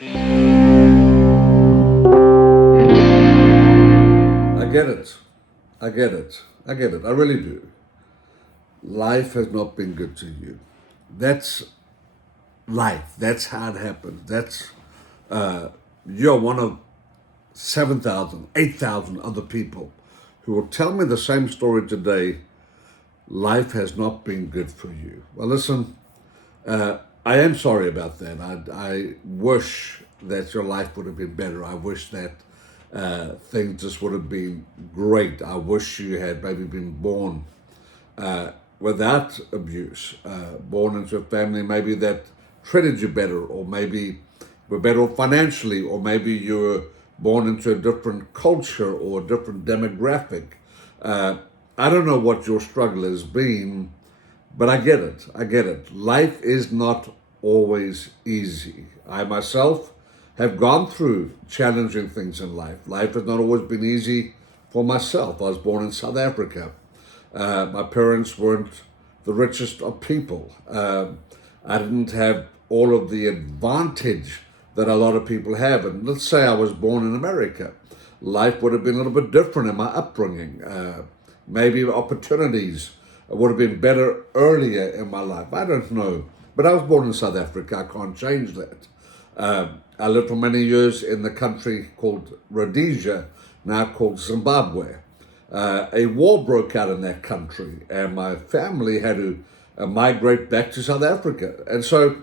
I get it. I get it. I get it. I really do. Life has not been good to you. That's life. That's how it happens. You're one of 7,000, 8,000 other people who will tell me the same story today. Life has not been good for you. Well, listen, I am sorry about that. I wish that your life would have been better. I wish that things just would have been great. I wish you had maybe been born without abuse, born into a family maybe that treated you better, or maybe were better financially, or maybe you were born into a different culture or a different demographic. I don't know what your struggle has been, but I get it. I get it. Life is not always easy. I myself have gone through challenging things in life. Life has not always been easy for myself. I was born in South Africa. My parents weren't the richest of people. I didn't have all of the advantage that a lot of people have. And let's say I was born in America. Life would have been a little bit different in my upbringing. Maybe opportunities would have been better earlier in my life. I don't know. But I was born in South Africa. I can't change that. I lived for many years in the country called Rhodesia, now called Zimbabwe. A war broke out in that country, and my family had to migrate back to South Africa. And so,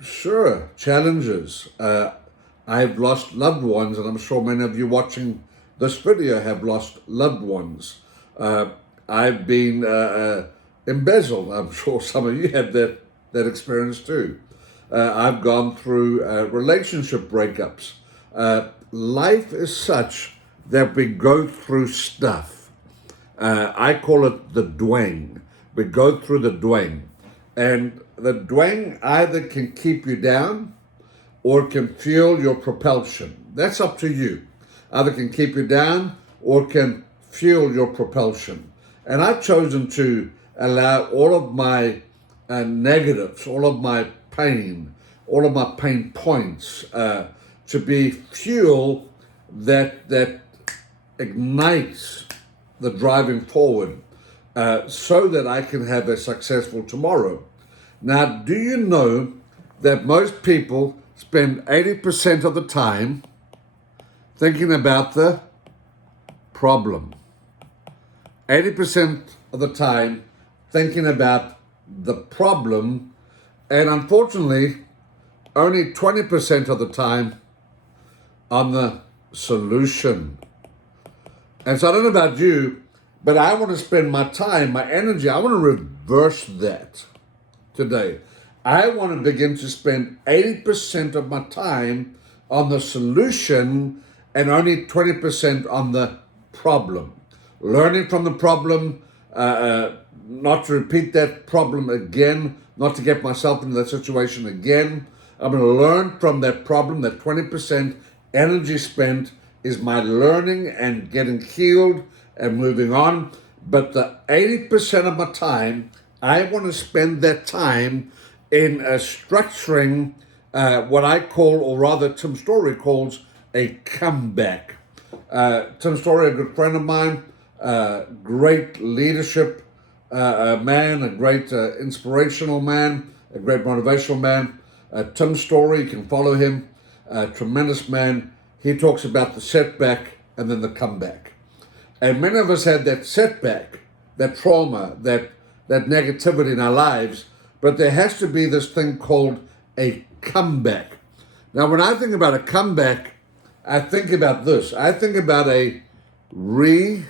sure, challenges. I've lost loved ones, and I'm sure many of you watching this video have lost loved ones. I've been embezzled. I'm sure some of you had that experience too. I've gone through relationship breakups. Life is such that we go through stuff. I call it the dwang. We go through the dwang. And the dwang either can keep you down or can fuel your propulsion. That's up to you. Either can keep you down or can fuel your propulsion. And I've chosen to allow all of my negatives, all of my pain, all of my pain points to be fuel that ignites the driving forward so that I can have a successful tomorrow. Now, do you know that most people spend 80% of the time thinking about the problem? 80% of the time thinking about the problem, and unfortunately, only 20% of the time on the solution. And so I don't know about you, but I want to spend my time, my energy, I want to reverse that today. I want to begin to spend 80% of my time on the solution and only 20% on the problem. Learning from the problem, not to repeat that problem again, not to get myself into that situation again. I'm going to learn from that problem. That 20% energy spent is my learning and getting healed and moving on. But the 80% of my time, I want to spend that time in structuring what I call, or rather Tim Story calls, a comeback. Tim Story, a good friend of mine, great leadership man, a great inspirational man, a great motivational man. Tim Story, you can follow him, tremendous man. He talks about the setback and then the comeback. And many of us had that setback, that trauma, that negativity in our lives, but there has to be this thing called a comeback. Now, when I think about a comeback, I think about this. I think about a redesign.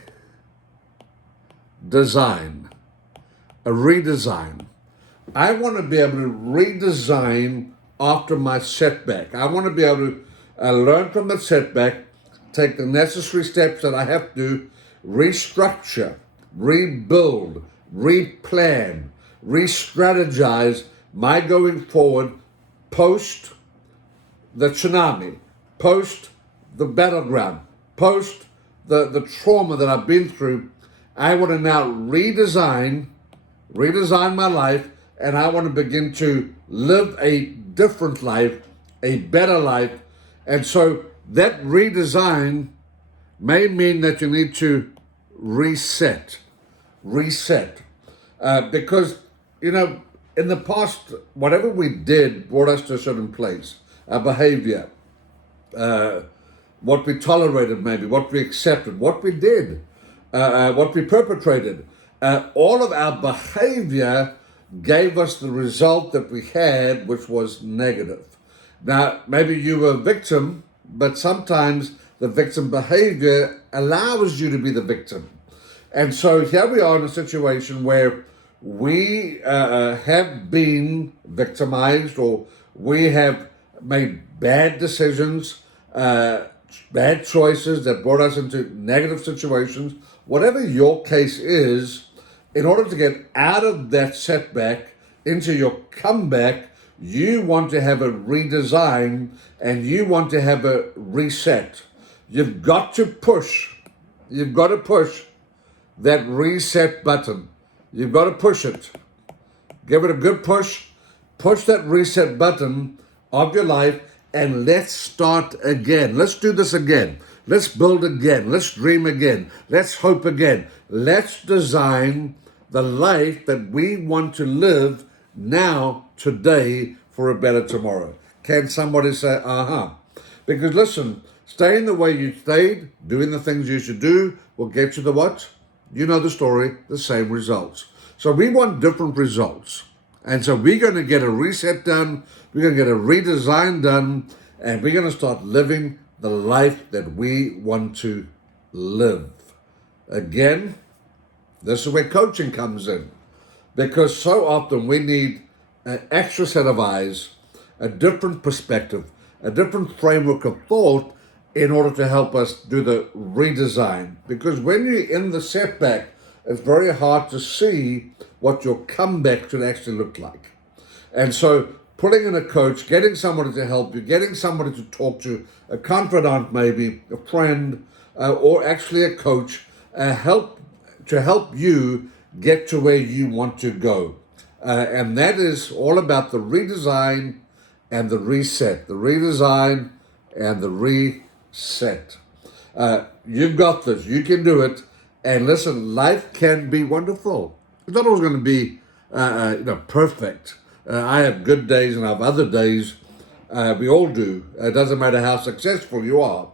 A redesign. I want to be able to redesign after my setback. I want to be able to learn from the setback, take the necessary steps that I have to restructure, rebuild, replan, re-strategize my going forward post the tsunami, post the battleground, post the trauma that I've been through. I want to now redesign my life, and I want to begin to live a different life a better life. And so that redesign may mean that you need to reset, reset. Because, you know, in the past, whatever we did brought us to a certain place. Our behavior, what we tolerated, maybe, what we accepted, what we did, what we perpetrated. All of our behavior gave us the result that we had, which was negative. Now, maybe you were a victim, but sometimes the victim behavior allows you to be the victim. And so here we are in a situation where we have been victimized, or we have made bad decisions, bad choices that brought us into negative situations. Whatever your case is, in order to get out of that setback into your comeback, you want to have a redesign and you want to have a reset. You've got to push that reset button. You've got to push it. Give it a good push. Push that reset button of your life and let's start again. Let's do this again. Let's build again. Let's dream again. Let's hope again. Let's design the life that we want to live now, today, for a better tomorrow. Can somebody say, uh-huh? Because listen, staying the way you stayed, doing the things you should do, will get you the what? You know the story, the same results. So we want different results. And so we're going to get a reset done, we're going to get a redesign done, and we're going to start living the life that we want to live. Again, this is where coaching comes in. Because so often we need an extra set of eyes, a different perspective, a different framework of thought in order to help us do the redesign. Because when you're in the setback, it's very hard to see what your comeback should actually look like. And so pulling in a coach, getting somebody to help you, getting somebody to talk to, a confidant maybe, a friend, or actually a coach, to help you get to where you want to go. And that is all about the redesign and the reset. The redesign and the reset. You've got this. You can do it. And listen, life can be wonderful. It's not always going to be perfect. I have good days and I have other days. We all do. It doesn't matter how successful you are.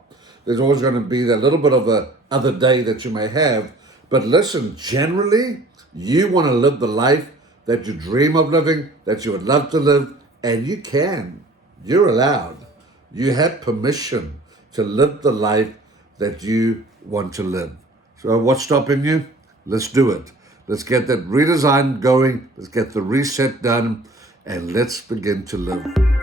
There's always going to be that little bit of a other day that you may have. But listen, generally, you want to live the life that you dream of living, that you would love to live, and you can. You're allowed. You have permission to live the life that you want to live. So what's stopping you? Let's do it. Let's get that redesign going. Let's get the reset done, and let's begin to live.